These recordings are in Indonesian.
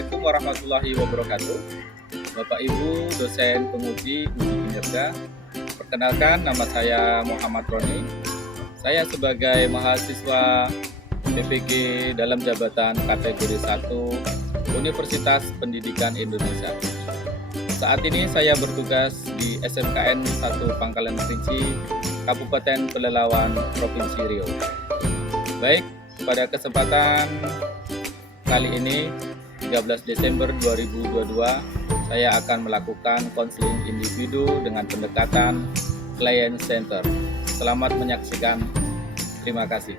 Assalamualaikum warahmatullahi wabarakatuh. Bapak Ibu dosen penguji uji kinerja. Perkenalkan, nama saya Muhammad Roni. Saya sebagai mahasiswa PPG dalam jabatan kategori 1 Universitas Pendidikan Indonesia. Saat ini saya bertugas di SMKN 1 Pangkalan Kerinci, Kabupaten Pelalawan, Provinsi Riau. Baik, pada kesempatan kali ini 13 Desember 2022 saya akan melakukan konseling individu dengan pendekatan client center. Selamat menyaksikan. Terima kasih.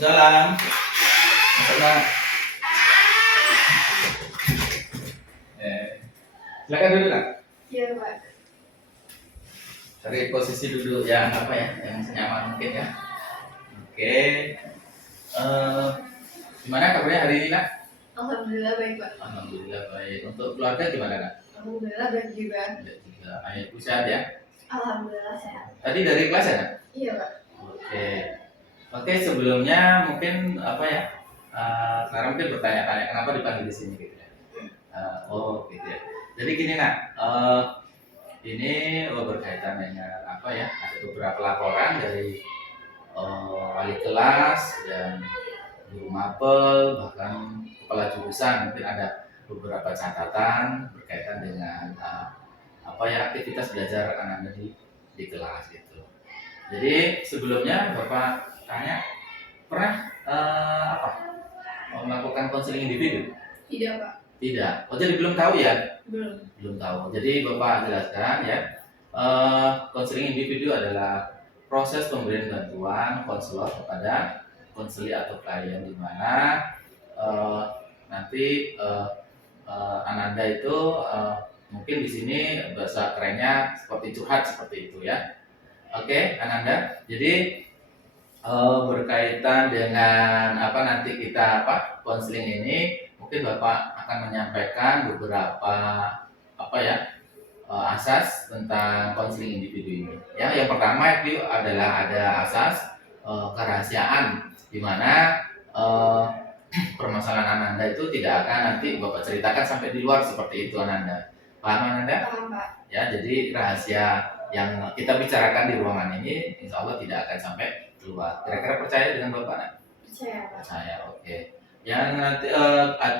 Jalan. Masuklah. Silakan duduk, Kak. Iya, Pak. Cari posisi duduk yang apa ya, yang senyaman mungkin ya. Oke. Gimana kabarnya hari ini, Kak? Alhamdulillah baik, Pak. Alhamdulillah baik. Untuk keluarga gimana, Kak? Alhamdulillah baik juga. Baik juga. Ayah ibu sehat ya? Alhamdulillah sehat. Tadi dari kelas ya, Kak? Iya, Pak. Oke, sebelumnya mungkin apa ya? Sekarang mungkin bertanya-tanya kenapa dipanggil di sini gitu ya. Gitu ya. Jadi gini, Nak. Ini berkaitan dengan apa ya? Ada beberapa laporan dari wali kelas dan guru mapel, bahkan kepala jurusan. Mungkin ada beberapa catatan berkaitan dengan apa ya, aktivitas belajar anak-anak di kelas gitu. Jadi sebelumnya Bapak tanya pernah melakukan konseling individu? Tidak, Pak. Tidak. Oh, jadi belum tahu ya? Belum. Belum tahu. Jadi Bapak jelaskan ya. Konseling individu adalah proses pemberian bantuan konselor kepada konseli atau klien, di mana nanti Ananda itu mungkin di sini bahasa kerennya seperti curhat seperti itu ya. Oke, Ananda. Jadi berkaitan dengan nanti kita konseling ini, mungkin Bapak akan menyampaikan beberapa asas tentang konseling individu ini. Ya, yang pertama itu adalah ada asas kerahasiaan, di mana permasalahan Ananda itu tidak akan nanti Bapak ceritakan sampai di luar seperti itu, Ananda. Paham, Ananda? Paham, Pak. Ya, jadi rahasia yang kita bicarakan di ruangan ini insya Allah tidak akan sampai keluar. Kira-kira percaya dengan Bapak? Percaya, Pak. Percaya, oke. Yang nanti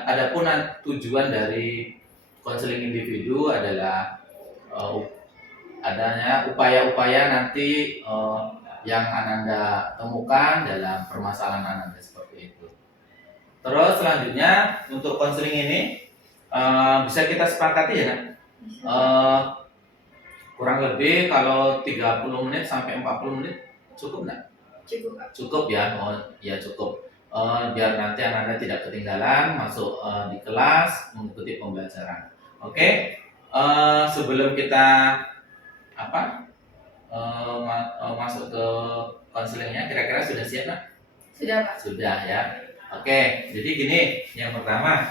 adapun tujuan dari konseling individu adalah adanya upaya-upaya nanti yang Ananda temukan dalam permasalahan Ananda seperti itu. Terus selanjutnya untuk konseling ini bisa kita sepakati ya, Nak? Bisa. Kurang lebih kalau 30 menit sampai 40 menit cukup nggak? Cukup, Pak. Cukup ya, ya cukup. Biar nanti Anda tidak ketinggalan masuk di kelas mengikuti pembelajaran. Oke, sebelum kita masuk ke konselingnya, kira-kira sudah siap, Nak? Sudah, Pak. Sudah ya. Oke, jadi gini, yang pertama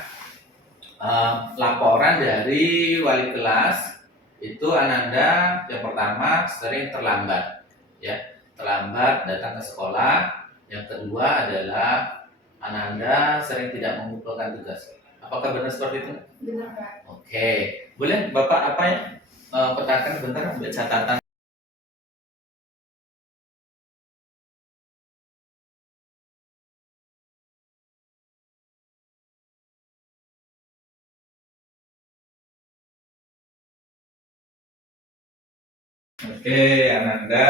laporan dari wali kelas itu Ananda yang pertama sering terlambat, ya, terlambat datang ke sekolah. Yang kedua adalah Ananda sering tidak mengumpulkan tugas. Apakah benar seperti itu? Benar, Pak. Oke, boleh Bapak petakan bentar ambil catatan. Oke, Ananda,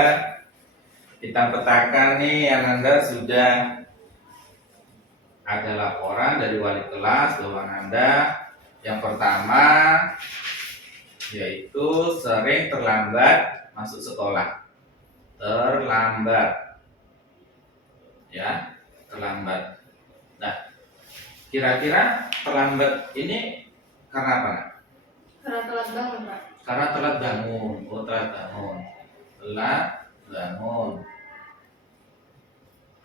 kita petakan nih, Ananda sudah ada laporan dari wali kelas bahwa Ananda yang pertama yaitu sering terlambat masuk sekolah. Terlambat. Ya, terlambat. Nah, kira-kira terlambat ini karena apa? Karena telat bangun, Pak. Karena telat bangun. Oh, telat bangun. Telat bangun.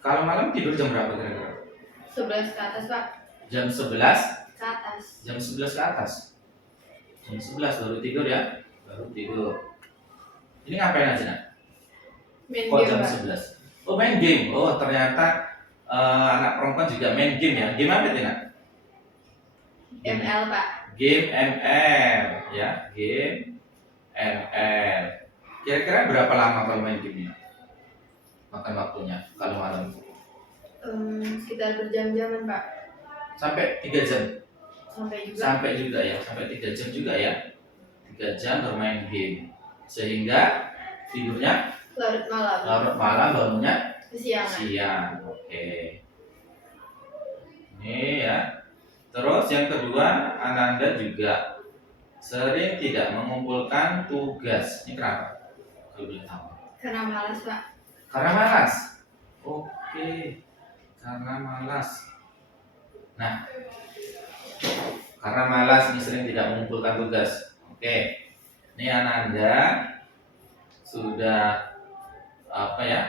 Kalau malam tidur jam berapa kira-kira? 11 ke atas, Pak. Jam 11? Ke atas. Jam 11 ke atas. Jam 11 baru tidur ya? Baru tidur. Ini ngapain aja, Nak? Main Kok game, jam Pak. 11? Oh, main game. Oh, ternyata anak perempuan juga main game ya. Game apa itu, Nak? ML, Pak. Game ML ya, game ML. Kira-kira berapa lama kalau main game ini? Makan waktunya kalau malam? Sekitar berjam-jaman, Pak. Sampai 3 jam. Sampai juga. Sampai 3 jam juga ya. 3 jam bermain game. Sehingga tidurnya Larut malam. larut malam, bangunnya Kesiangan. siang. Oke. Ini ya. Terus yang kedua, Ananda juga sering tidak mengumpulkan tugas. Ini kenapa? Kalau boleh tahu. Karena malas, Pak. Karena malas. Oke. Karena malas. Nah, karena malas ini sering tidak mengumpulkan tugas. Oke. Ini Ananda sudah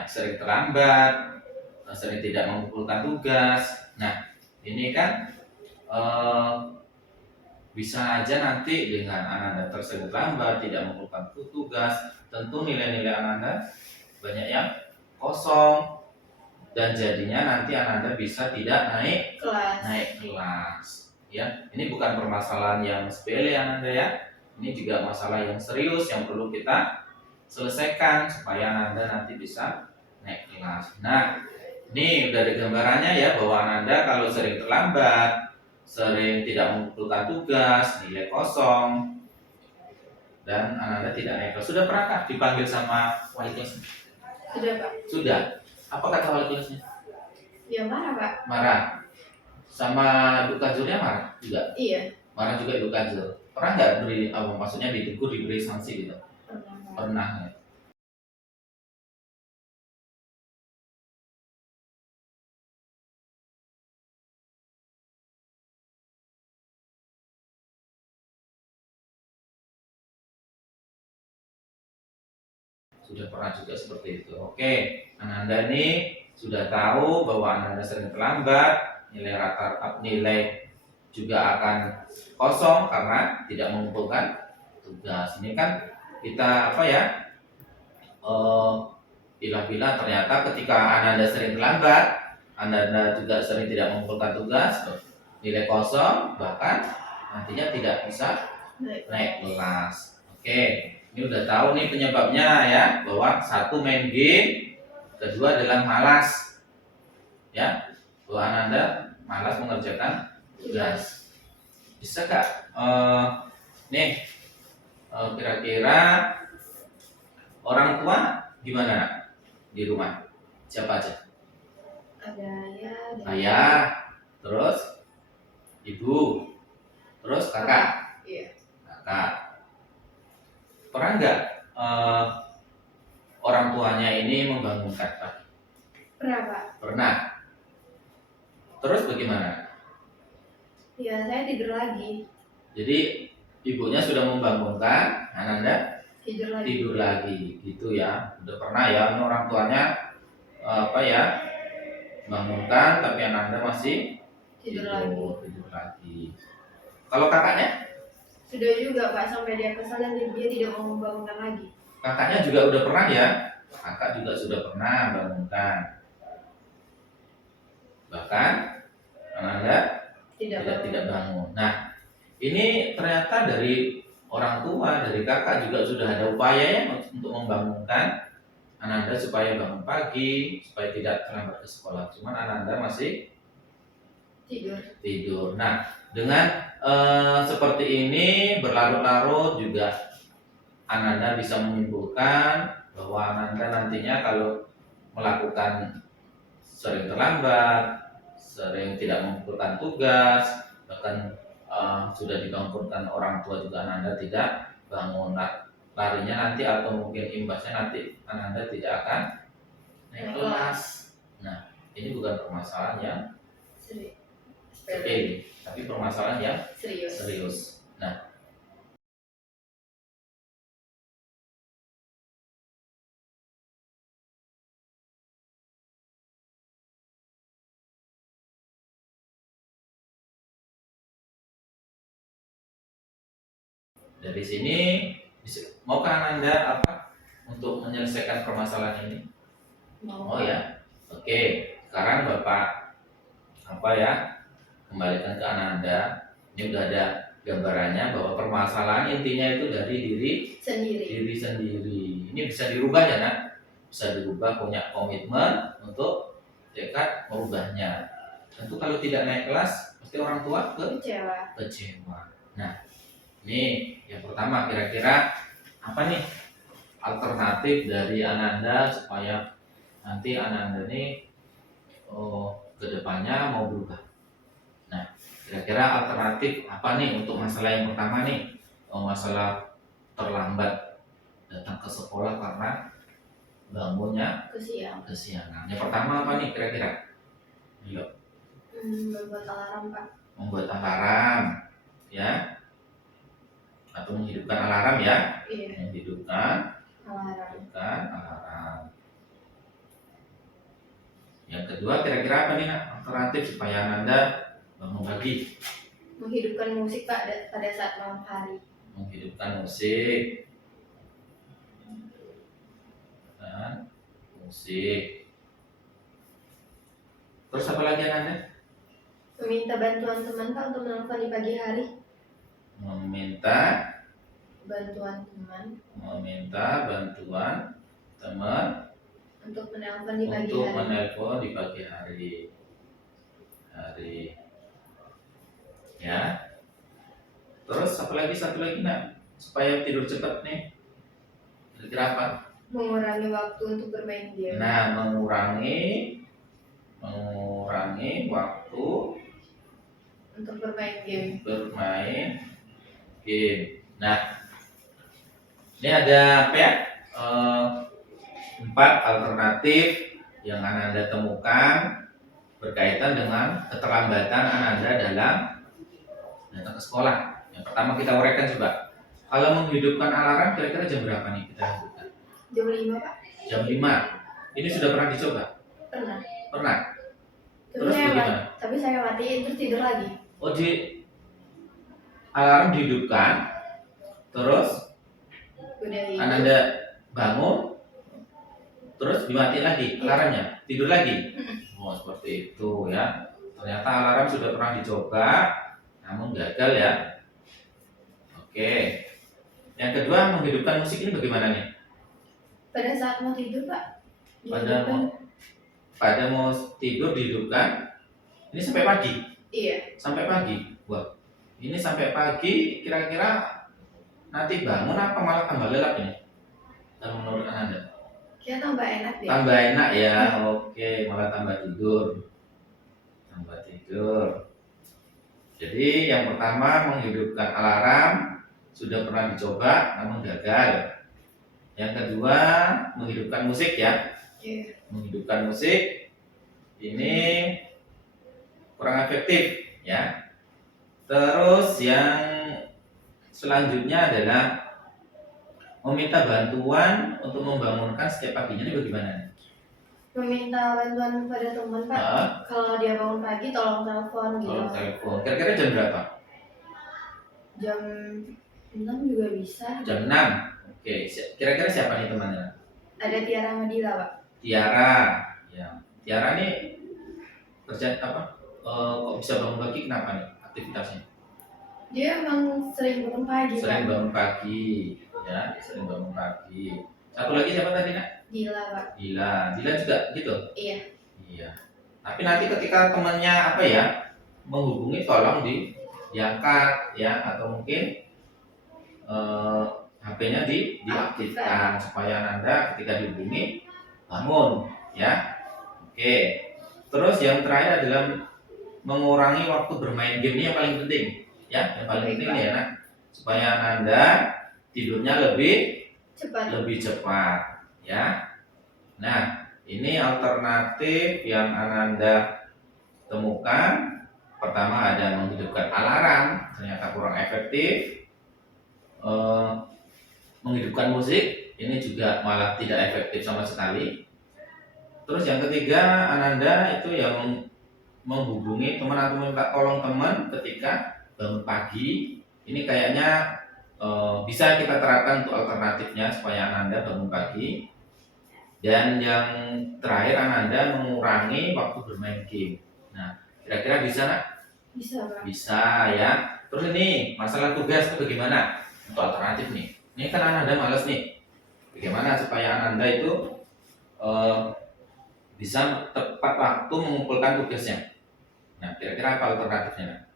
sering terlambat, sering tidak mengumpulkan tugas. Nah, ini kan bisa aja nanti dengan Ananda tersebut lambat, tidak mengumpulkan tugas, tentu nilai-nilai Ananda banyak yang kosong, dan jadinya nanti Ananda bisa tidak naik kelas. Ya, ini bukan permasalahan yang sepele Ananda ya. Ini juga masalah yang serius yang perlu kita selesaikan supaya Ananda nanti bisa naik kelas. Nah, ini udah ada gambarannya ya bahwa Ananda kalau sering terlambat, sering tidak mengumpulkan tugas, nilai kosong, dan Ananda tidak naik kelas. Sudah pernahkah dipanggil sama wali kelas? Sudah Pak. Sudah. Apa kata wali kelasnya? Ya marah Pak. Marah. Sama Ibu Kajurnya marah juga. Iya. Marah juga Ibu Kajur. Pernah nggak beri apa maksudnya ditegur, diberi sanksi gitu? Pernah Pak. Pernah ya. Sudah pernah juga seperti itu. Oke, Ananda ini sudah tahu bahwa Ananda sering terlambat, nilai juga akan kosong karena tidak mengumpulkan tugas. Ini kan kita apa ya? Bila-bila ternyata ketika Ananda sering terlambat, Ananda juga sering tidak mengumpulkan tugas, nilai kosong, bahkan nantinya tidak bisa naik kelas. Oke, ini udah tahu nih penyebabnya ya, bahwa satu main game, kedua adalah malas, ya, bahwa Ananda malas mengerjakan tugas. Bisa nggak? Nih, kira-kira orang tua gimana di rumah? Siapa aja? Ada ayah. Ada Ayah, terus ibu, terus kakak. Iya. Kakak. Pernah nggak orang tuanya ini membangunkan pagi? Pernah Pak. Pernah. Terus bagaimana? Ya saya tidur lagi. Jadi ibunya sudah membangunkan, Ananda Tidur lagi. tidur lagi, gitu ya. Udah pernah ya, ini orang tuanya apa ya, bangunkan, tapi Ananda masih Tidur lagi. tidur lagi. Kalau kakaknya? Sudah juga Pak, sampai dia kesal dan dia tidak mau membangunkan lagi. Kakaknya juga udah pernah ya? Kakak juga sudah pernah bangunkan. Bahkan Ananda tidak bangun. Nah, ini ternyata dari orang tua, dari kakak juga sudah ada upaya ya untuk membangunkan Ananda supaya bangun pagi, supaya tidak terlambat ke sekolah. Cuman Ananda masih tidur. Nah, dengan seperti ini berlarut-larut juga Ananda bisa menyimpulkan bahwa Ananda nantinya kalau melakukan sering terlambat, sering tidak mengumpulkan tugas, bahkan sudah dibangunkan orang tua juga Ananda tidak bangun, larinya nanti atau mungkin imbasnya nanti Ananda tidak akan naik kelas. Nah, ini bukan permasalahan yang sepele, tapi permasalahan yang serius. Nah, dari sini maukah Ananda apa untuk menyelesaikan permasalahan ini? Oh ya, oke. Sekarang Bapak apa ya, kembalikan ke Ananda. Ini udah ada gambarannya bahwa permasalahan intinya itu dari diri sendiri. Ini bisa dirubah ya nak, bisa dirubah, punya komitmen untuk tekad merubahnya. Tentu kalau tidak naik kelas, pasti orang tua kecewa. Nah, ini yang pertama, kira-kira apa nih alternatif dari Ananda supaya nanti Ananda ini kedepannya mau berubah. Nah, kira-kira alternatif apa nih untuk masalah yang pertama nih, masalah terlambat datang ke sekolah karena bangunnya kesiangan. Yang pertama apa nih kira-kira? Yuk. Membuat alarm Pak. Membuat alarm, ya? Atau menghidupkan alarm ya? Iya. Menghidupkan alarm. Yang kedua kira-kira apa nih alternatif supaya Ananda bangun pagi? Menghidupkan musik Pak pada saat malam hari. Menghidupkan musik. Dan musik. Terus apa lagi Ananda? Meminta bantuan teman Pak untuk menelpon di pagi hari. Meminta bantuan teman untuk menelpon di pagi untuk hari. menelpon di pagi hari. Ya. Terus satu lagi nak supaya tidur cepat nih. Kira-kira apa? Mengurangi waktu untuk bermain game. Nah, mengurangi waktu Untuk bermain game. bermain game. Nah, ini ada apa ya? 4 alternatif yang Ananda temukan berkaitan dengan keterlambatan Ananda dalam datang ke sekolah. Yang pertama kita uraikan coba. Kalau menghidupkan alarm kira-kira jam berapa nih kita hidupkan? Jam 5 Pak? Jam 5. Ini sudah pernah dicoba? Pernah. Pernah. Tapi Terus saya bagaimana? saya matiin terus tidur lagi. Oh, alarm dihidupkan, terus Udah itu. Ananda bangun, terus dimatiin lagi alarmnya, tidur lagi. Oh, seperti itu ya. Ternyata alarm sudah pernah dicoba, namun gagal ya. Oke. Yang kedua, menghidupkan musik ini bagaimana nih? Pada saat mau tidur Pak. Pada mau tidur dihidupkan. Ini sampai pagi. Iya. Sampai pagi. Wah, ini sampai pagi kira-kira nanti bangun apa malah tambah lelap ini? Dan menurut Anda? Kita tambah enak deh. Tambah enak ya. Oke, malah tambah tidur. Tambah tidur. Jadi yang pertama menghidupkan alarm sudah pernah dicoba namun gagal. Yang kedua menghidupkan musik ya. Iya. Menghidupkan musik ini kurang efektif ya. Terus yang selanjutnya adalah meminta bantuan untuk membangunkan setiap paginya. Ini bagaimana? Meminta bantuan kepada teman Pak. Kalau dia bangun pagi tolong telepon gitu. Tolong telepon. Kira-kira jam berapa? Jam 6 juga bisa. Jam 6. Oke, kira-kira siapa nih temannya? Ada Tiara Madila Pak. Tiara. Ya. Tiara nih kerja apa? Kok bisa bangun pagi, kenapa nih aktivitasnya? Dia emang sering bangun pagi Sering Pak. bangun pagi, ya, sering bangun pagi. Satu lagi siapa tadi nak? Dila Pak. Dila juga gitu? Iya. Iya. Tapi nanti ketika temannya apa ya menghubungi, tolong diangkat ya, atau mungkin HP-nya diaktifkan supaya Anda ketika dihubungi bangun ya. Oke. Terus yang terakhir adalah mengurangi waktu bermain game. Ini yang paling penting ya, yang paling penting ya nak, supaya Anda tidurnya lebih cepat ya. Nah, ini alternatif yang Ananda temukan. Pertama ada menghidupkan alarm, ternyata kurang efektif. Menghidupkan musik, ini juga malah tidak efektif sama sekali. Terus yang ketiga, Ananda itu yang menghubungi teman atau minta tolong teman ketika bangun pagi. Ini kayaknya bisa kita terapkan untuk alternatifnya supaya Ananda bangun pagi. Dan yang terakhir Ananda mengurangi waktu bermain game. Nah, kira-kira bisa nak? Bisa Pak. Bisa ya. Terus ini masalah tugas itu bagaimana? Untuk alternatif nih. Ini kan Ananda malas nih. Bagaimana supaya Ananda itu bisa tepat waktu mengumpulkan tugasnya? Nah, kira-kira apa alternatifnya?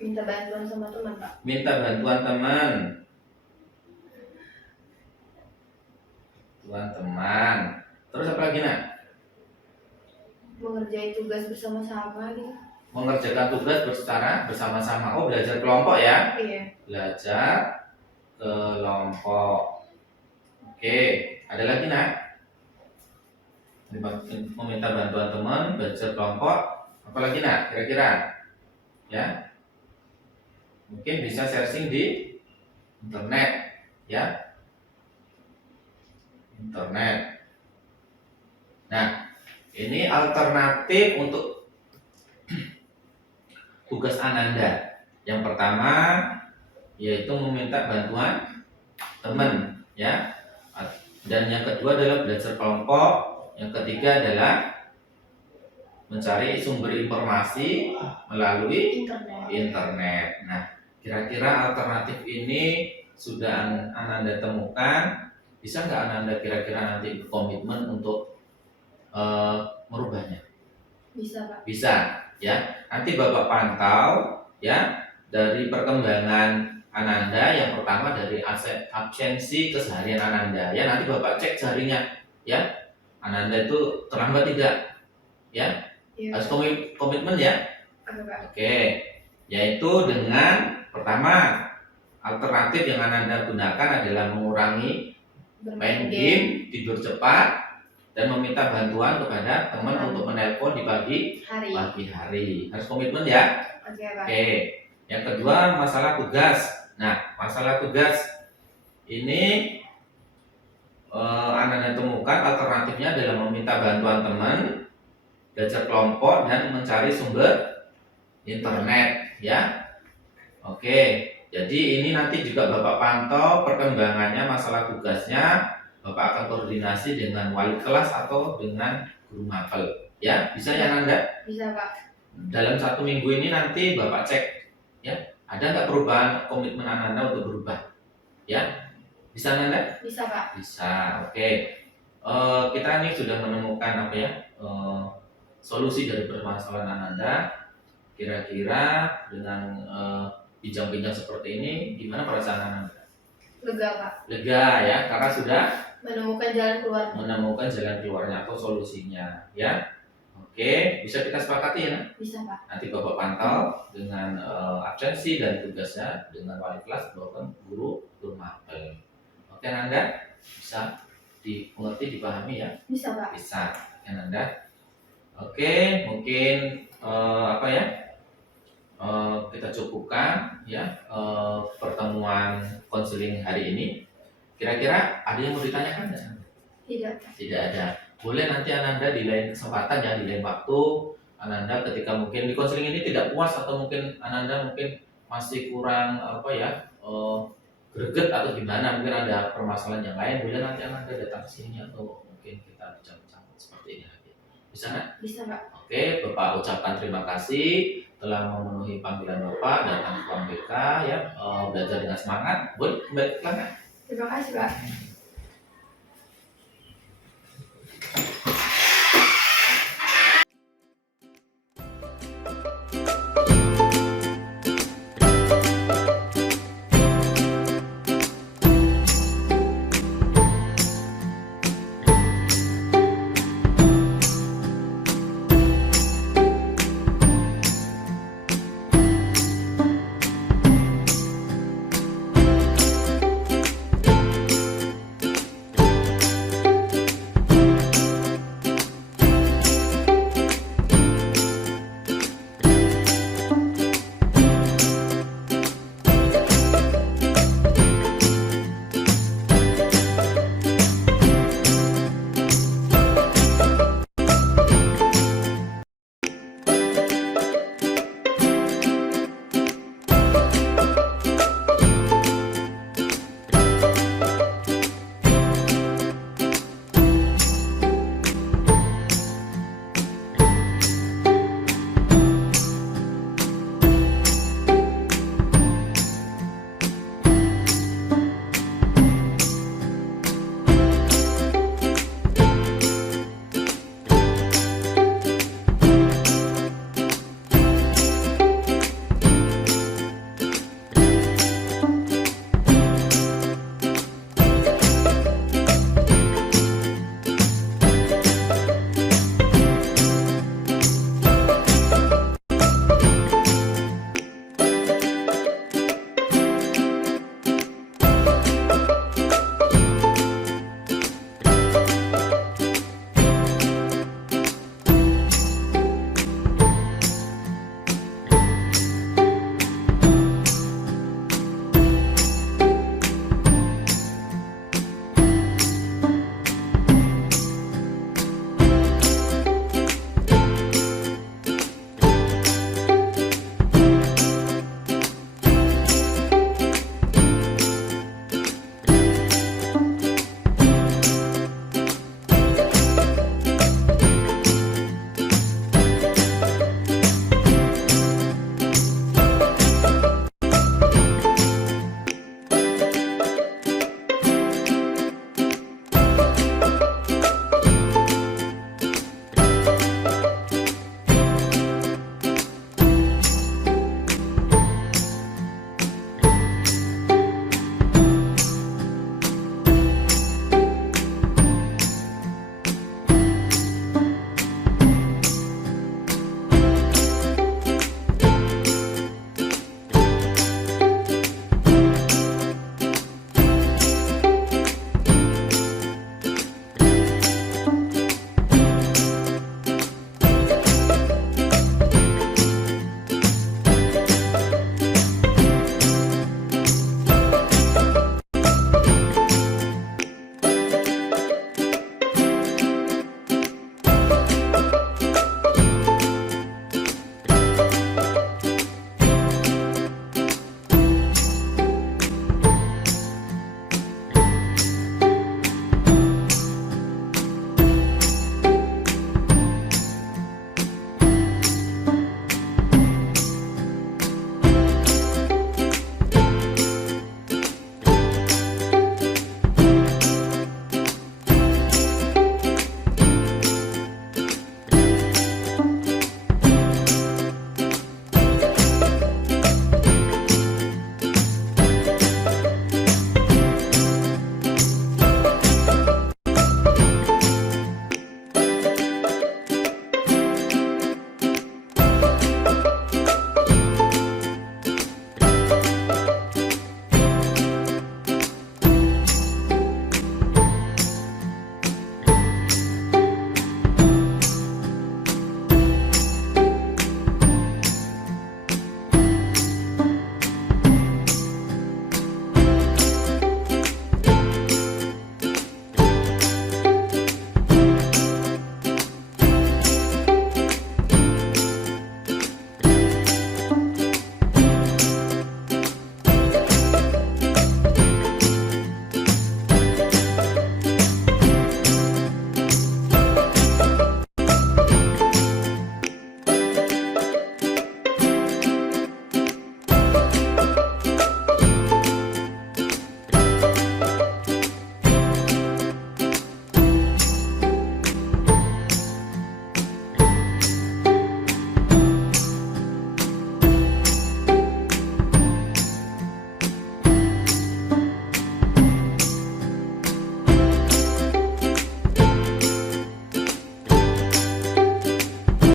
Minta bantuan sama teman Pak. Minta bantuan teman. Teman. Terus apa lagi nak? Mengerjain tugas bersama-sama gitu. Mengerjakan tugas secara bersama-sama. Oh, belajar kelompok ya? Iya. Belajar kelompok. Oke, ada lagi nak? Meminta bantuan teman, belajar kelompok. Apalagi nak? Kira-kira? Ya, mungkin bisa searching di internet, ya. Internet. Nah, ini alternatif untuk tugas Ananda. Yang pertama yaitu meminta bantuan teman, ya. Dan yang kedua adalah belajar kelompok. Yang ketiga adalah mencari sumber informasi melalui internet. Nah, kira-kira alternatif ini sudah Ananda temukan. Bisa nggak Ananda kira-kira nanti berkomitmen untuk merubahnya? Bisa Pak. Bisa ya. Nanti Bapak pantau ya dari perkembangan Ananda. Yang pertama dari absensi keseharian Ananda. Ya, nanti Bapak cek seharinya. Ya, Ananda itu terlambat tidak? Ya, Iya. harus komitmen ya. Oke, Pak. Oke, yaitu dengan pertama alternatif yang Ananda gunakan adalah mengurangi main game, tidur cepat, dan meminta bantuan kepada teman untuk menelpon di pagi hari. Harus komitmen ya. Oke, Pak. Oke. Yang kedua masalah tugas. Nah, masalah tugas ini Anda temukan alternatifnya adalah meminta bantuan teman, belajar kelompok, dan mencari sumber internet ya. Oke. Jadi ini nanti juga Bapak pantau perkembangannya masalah tugasnya. Bapak akan koordinasi dengan wali kelas atau dengan guru mapel ya. Bisa ya Nanda? Bisa, Pak. Dalam 1 minggu ini nanti Bapak cek ya, ada nggak perubahan komitmen Ananda untuk berubah ya. Bisa Nanda? Bisa, Pak. Bisa. Oke. Kita ini sudah menemukan apa ya, solusi dari permasalahan Ananda. Kira-kira dengan bincang-bincang seperti ini gimana perasaan Ananda? Lega, Pak. Lega ya, karena sudah Menemukan jalan keluarnya atau solusinya ya. Oke, bisa kita sepakati ya. Bisa, Pak. Nanti Bapak pantau dengan absensi dan tugasnya dengan wali kelas maupun guru mapel. Oke Nanda, bisa dimengerti, dipahami ya? Bisa, Pak. Bisa ya Nanda. Oke, mungkin apa ya, kita cukupkan ya pertemuan konseling hari ini. Kira-kira ada yang mau ditanyakan nggak? Tidak, Pak. Tidak ada. Boleh nanti Ananda di lain kesempatan ya, di lain waktu Ananda ketika mungkin di konseling ini tidak puas atau mungkin Ananda mungkin masih kurang apa ya, greget atau gimana, mungkin ada permasalahan yang lain, boleh nanti Ananda datang ke sini atau mungkin kita bincang-bincang seperti ini lagi. Bisa nggak? Bisa, Pak. Oke, Bapak ucapkan terima kasih telah memenuhi panggilan Bapak datang ke UMBK ya, belajar dengan semangat. Boleh kembali ke belakang. Terima kasih, Pak.